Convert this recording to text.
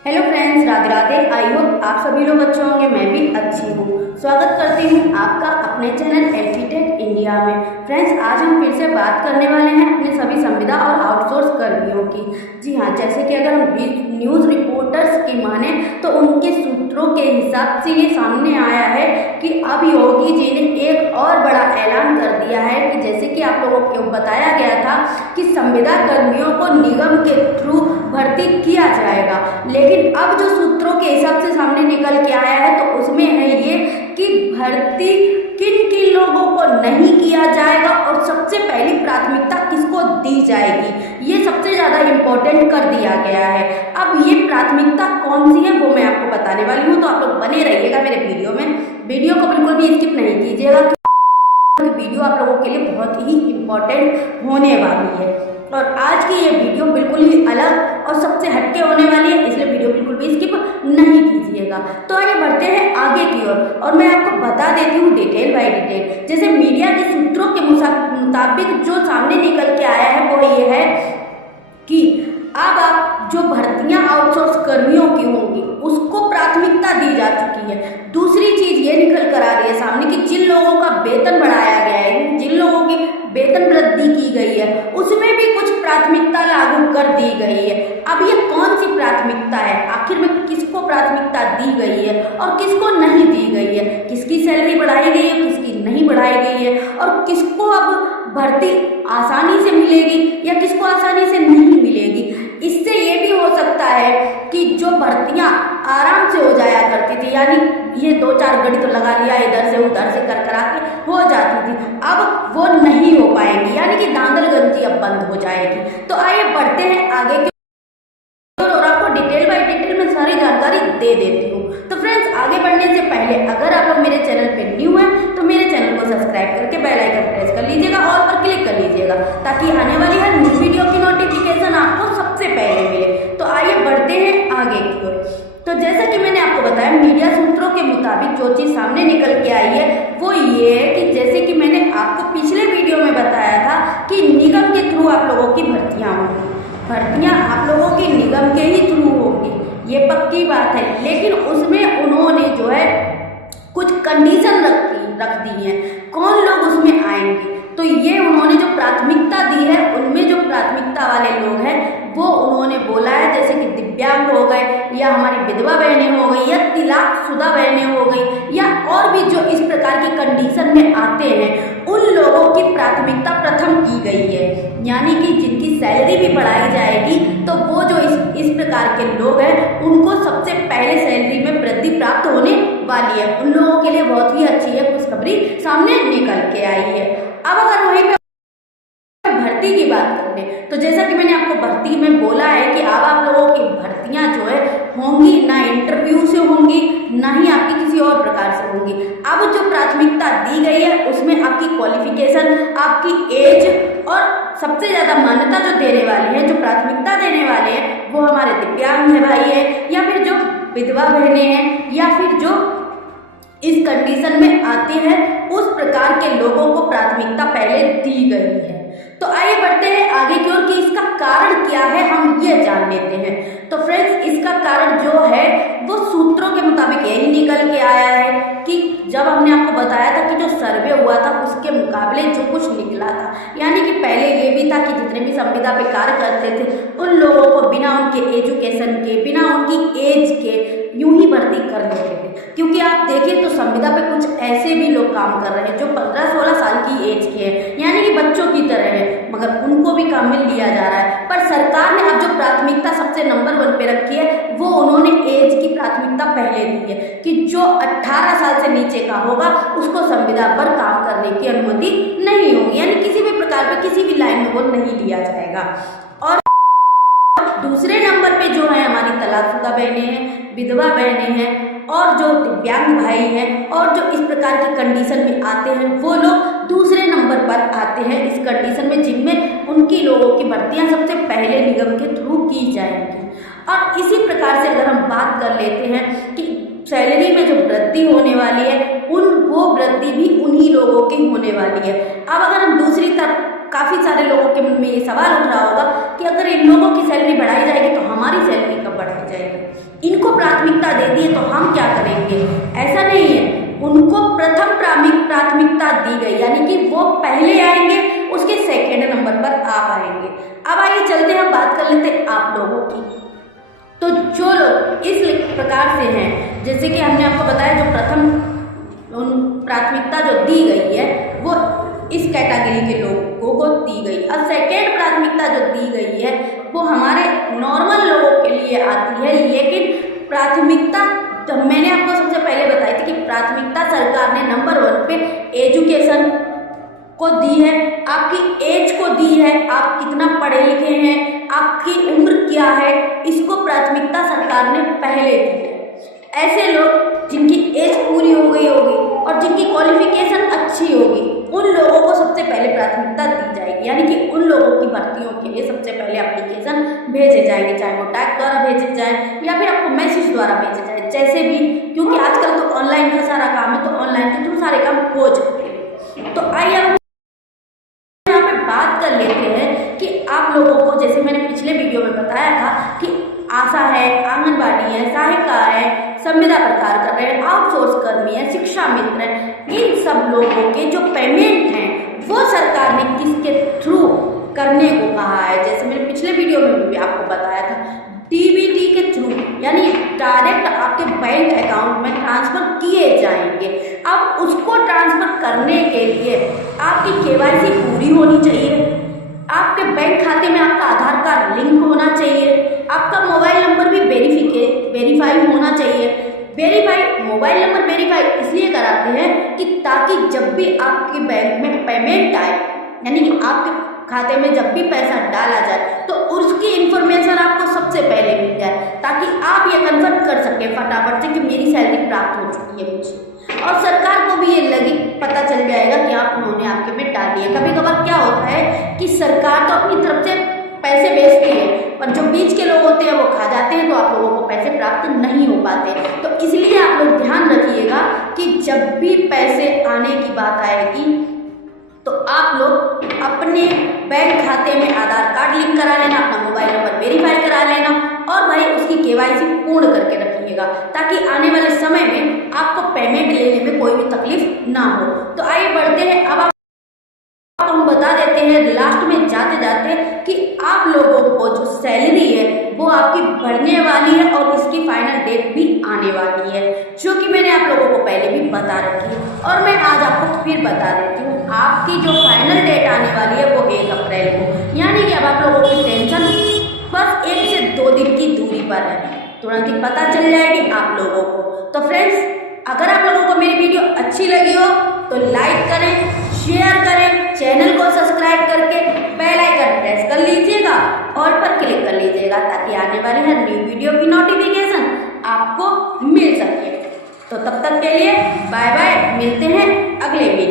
Hello friends, Radhe Radhe. I hope आप सभी लोग अच्छे होंगे। मैं भी अच्छी हूँ। स्वागत करती हूँ आपका अपने चैनल एजुटेक इंडिया में। फ्रेंड्स, आज हम फिर से बात करने वाले हैं अपने सभी संविदा और आउटसोर्स कर्मियों की। जी हाँ, जैसे कि अगर हम न्यूज़ रिपोर्टर्स की माने तो उनके सूत्रों के हिसाब से ये सामने आया है कि अब योगी जी ने एक और बड़ा ऐलान कर दिया है कि जैसे कि आप लोगों को बताया गया था कि संविदा कर्मियों को निगम के थ्रू भर्ती किया जाएगा, लेकिन अब जो सूत्रों के हिसाब से सामने निकल के आया है तो उसमें है ये कि भर्ती किन किन लोगों को नहीं किया जाएगा और सबसे पहली प्राथमिकता किसको दी जाएगी, ये सबसे ज़्यादा इम्पोर्टेंट कर दिया गया है। अब ये प्राथमिकता कौन सी है वो मैं आपको बताने वाली हूँ, तो आप लोग बने रहिएगा मेरे वीडियो में। वीडियो को बिल्कुल भी स्किप नहीं कीजिएगा, वीडियो आप लोगों के लिए बहुत ही इम्पोर्टेंट होने वाली है। और आज की ये वीडियो बिल्कुल ही अलग और सबसे हटके होने वाली है, इसलिए वीडियो बिल्कुल भी स्किप नहीं कीजिएगा। तो आगे बढ़ते हैं आगे की ओर और मैं आपको बता देती हूँ डिटेल बाय डिटेल। जैसे मीडिया के सूत्रों के मुताबिक जो सामने निकल के आया है वो ये है कि अब आप जो भर्तियां आउटसोर्स कर्मियों की होंगी उसको प्राथमिकता दी जा चुकी है। दूसरी चीज ये निकल कर आ रही है सामने कि जिन लोगों का वेतन बढ़ाया गया है, जिन लोगों की वेतन वृद्धि की गई है, उसमें भी कुछ प्राथमिकता लागू कर दी गई है। अब ये कौन सी प्राथमिकता है, आखिर में किसको प्राथमिकता दी गई है और किसको नहीं दी गई है, किसकी सैलरी बढ़ाई गई है, किसकी नहीं बढ़ाई गई है, और किसको अब भर्ती आसानी से मिलेगी या किसको आसानी से नहीं मिलेगी। इससे ये भी हो सकता है कि जो भर्तियां आराम से हो जाया करती थी, यानी ये 2-4 घड़ी तो लगा लिया इधर से उधर से कर करा के हो जाती थी, अब वो नहीं हो पाएंगी, यानी कि धांधलगंजी अब बंद हो जाएगी। तो आइए बढ़ते हैं आगे की और आपको डिटेल बाय डिटेल में सारी जानकारी दे देती हूँ। तो फ्रेंड्स, आगे बढ़ने से पहले अगर आप लोग मेरे चैनल पे न्यू हैं तो मेरे चैनल को सब्सक्राइब करके बेल आइकन प्रेस कर लीजिएगा, ऑल पर क्लिक कर लीजिएगा ताकि आने वाली हर न्यू वीडियो की नोटिफिकेशन आपको सबसे पहले मिले। तो आइए बढ़ते हैं आगे की ओर। तो जैसा कि मैंने आपको बताया, मीडिया सूत्रों के मुताबिक जो चीज सामने निकल के आई है वो ये है कि जैसे कि मैंने आपको पिछले वीडियो में बताया था कि निगम के थ्रू आप लोगों की भर्तियां होंगी, भर्तियां आप लोगों की निगम के ही थ्रू होंगी, ये पक्की बात है। लेकिन उसमें उन्होंने जो है कुछ कंडीशन रख दी है, कौन लोग उसमें आएंगे। तो ये उन्होंने जो प्राथमिकता दी है उनमें जो प्राथमिकता वाले लोग हैं वो उन्होंने बोला है, जैसे कि दिव्यांग हो गए या हमारी विधवा बहनें हो गई या तलाकशुदा बहनें हो गई या और भी जो इस प्रकार की कंडीशन में आते हैं, उन लोगों की प्राथमिकता प्रथम की गई है। यानी कि जिनकी सैलरी भी बढ़ाई जाएगी तो वो जो इस प्रकार के लोग हैं उनको सबसे पहले सैलरी में वृद्धि प्राप्त होने वाली है। उन लोगों के लिए बहुत ही अच्छी है खुशखबरी सामने निकल के आई है। अब अगर वहीं पे भर्ती की बात करें तो जैसा कि मैंने आपको भर्ती में बोला है कि अब आप लोगों की भर्तियां जो है होंगी ना इंटरव्यू से होंगी ना ही आपकी किसी और प्रकार से होंगी। अब जो प्राथमिकता दी गई है उसमें आपकी क्वालिफिकेशन, आपकी एज और सबसे ज्यादा मान्यता जो देने वाली है, जो प्राथमिकता देने वाले हैं वो हमारे दिव्यांग भाई है या फिर जो विधवा बहनें हैं या फिर जो इस कंडीशन में आते हैं, उस प्रकार के लोगों को प्राथमिकता पहले दी गई है। तो आइए बढ़ते हैं आगे की ओर कि इसका कारण क्या है, हम ये जान लेते हैं। तो फ्रेंड्स, इसका कारण जो है वो सूत्रों के मुताबिक यही निकल के आया है कि जब हमने आपको बताया था कि जो सर्वे हुआ था उसके मुकाबले जो कुछ निकला था, यानी कि पहले ये भी था कि जितने भी संविदा पे कार्य करते थे उन लोगों को बिना उनके एजुकेशन के, बिना उनकी एज के यूं ही भर्ती कर लेते थे। क्योंकि आप देखिए तो संविदा पे कुछ ऐसे भी लोग काम कर रहे हैं जो 15-16 साल की एज के हैं, यानी कि बच्चों की तरह है, मगर उनको भी काम में लिया जा रहा है। पर सरकार ने अब जो प्राथमिकता सबसे नंबर 1 पे रखी है वो उन्होंने एज की प्राथमिकता पहले दी है कि जो 18 साल से नीचे का होगा उसको संविदा पर काम करने की अनुमति नहीं होगी, यानी किसी भी प्रकार पे किसी भी लाइन में वो नहीं लिया जाएगा। और दूसरे नंबर पे जो है हमारी तलाकशुदा बहनें हैं, विधवा बहनें हैं और जो दिव्यांग भाई हैं और जो इस प्रकार की कंडीशन में आते हैं वो लोग दूसरे नंबर पर आते हैं इस कंडीशन में, जिनमें उनकी लोगों की भर्तियां सबसे पहले निगम के थ्रू की जाएंगी। और इसी प्रकार से अगर हम बात कर लेते हैं कि सैलरी में जो वृद्धि होने वाली है वो वृद्धि भी उन्हीं लोगों की होने वाली है। अब अगर हम दूसरी तरफ काफ़ी सारे लोगों के मन में ये सवाल उठ रहा होगा कि अगर इन लोगों की सैलरी बढ़ाई जाएगी तो हमारी सैलरी कब बढ़ाई जाएगी, इनको प्राथमिकता दे दी है तो हम क्या करेंगे। ऐसा नहीं है, उनको प्रथम प्राथमिकता दी गई, यानी कि वो पहले आएंगे, उसके सेकेंड नंबर पर आप आएंगे। अब आइए चलते हैं, बात कर लेते हैं आप लोगों की। तो जो लोग इस प्रकार से हैं, जैसे कि हमने आपको बताया, जो प्रथम प्राथमिकता जो दी गई है वो इस कैटेगरी के लोगों को दी गई। अब सेकेंड प्राथमिकता जो दी गई है वो हमारे नॉर्मल लोगों के लिए आती है, लेकिन प्राथमिकता तो मैंने आपको सबसे पहले बताई थी कि प्राथमिकता सरकार ने नंबर 1 पे एजुकेशन को दी है, आपकी एज को दी है, आप कितना पढ़े लिखे हैं, आपकी उम्र क्या है, इसको प्राथमिकता सरकार ने पहले दी है। ऐसे लोग जिनकी एज पूरी हो गई होगी और जिनकी क्वालिफिकेशन अच्छी होगी, उन लोगों को सबसे पहले प्राथमिकता दी जाएगी, यानी कि उन लोगों की भर्तियों के लिए सबसे पहले एप्लीकेशन भेजे जाएंगे, चाहे वो डाक द्वारा भेजे जाए या फिर आपको मैसेज द्वारा भेजे जाए, जैसे भी, क्योंकि आजकल तो ऑनलाइन का सारा काम है, तो ऑनलाइन के थ्रू सारे काम हो चुके हैं। तो आइए हम यहाँ पे बात कर लेते हैं कि आप लोगों को, जैसे मैंने पिछले वीडियो में बताया था कि आशा है, आंगनबाड़ी है, सहायिका है, संविदा प्रकार कर रहे हैं, आउटसोर्स कर्मी है, शिक्षा मित्र है, इन सब लोगों के जो पेमेंट हैं वो सरकार ने किसके थ्रू करने को कहा है। जैसे मैंने पिछले वीडियो में भी आपको बताया था, डीबीटी के थ्रू, यानी डायरेक्ट आपके बैंक अकाउंट में ट्रांसफर किए जाएंगे। अब उसको ट्रांसफर करने के लिए आपकी केवाईसी पूरी होनी चाहिए, आपके बैंक खाते में आपका आधार कार्ड लिंक होना चाहिए, आपका मोबाइल नंबर भी वेरीफाई होना चाहिए। वेरीफाई मोबाइल नंबर वेरीफाई इसलिए कराते हैं कि ताकि जब भी आपके बैंक में पेमेंट आए, यानी कि आपके खाते में जब भी पैसा डाला जाए तो उसकी इंफॉर्मेशन आपको सबसे पहले मिल जाए, ताकि आप ये कन्फर्म कर सकें फटाफट से कि मेरी सैलरी प्राप्त हो चुकी है मुझे, और सरकार को भी ये लगी पता चल जाएगा कि आप उन्होंने आपके में डाल दिया। कभी कभार क्या होता है कि सरकार तो अपनी तरफ से पैसे भेजती है, पर जो बीच के लोग होते हैं वो खा जाते हैं, तो आप लोगों को पैसे प्राप्त नहीं हो पाते। तो इसलिए आप लोग ध्यान रखिएगा कि जब भी पैसे आने की बात आएगी तो आप लोग अपने बैंक खाते में आधार कार्ड लिंक करा लेना, अपना मोबाइल नंबर वेरीफाई करा लेना, और भाई उसकी केवाईसी पूर्ण करके रखिएगा, ताकि आने वाले समय में आपको पेमेंट लेने में कोई भी तकलीफ ना हो। तो आइए बढ़ते हैं, अब हम बता देते हैं लास्ट में जाते जाते कि आप लोगों को जो सैलरी है वो आपकी बढ़ने वाली है और इसकी फाइनल डेट भी आने वाली है, जो कि मैंने आप लोगों को पहले भी बता रखी है, और मैं आज आपको फिर बता देती हूँ। आपकी जो फाइनल डेट आने वाली है वो 1 अप्रैल को, यानी कि अब आप लोगों की टेंशन बस 1 से 2 दिन की दूरी पर है, तुरंत ही पता चल जाएगी आप लोगों को। तो फ्रेंड्स, अगर आप लोगों को मेरी वीडियो अच्छी लगी हो तो लाइक करें, शेयर करें, चैनल को सब्सक्राइब करके बेल आइकन प्रेस कर लीजिएगा, ऑल पर क्लिक कर लीजिएगा, ताकि आने वाली हर न्यू वीडियो की नोटिफिकेशन आपको मिल सके। तो तब तक के लिए बाय बाय, मिलते हैं अगले वीडियो।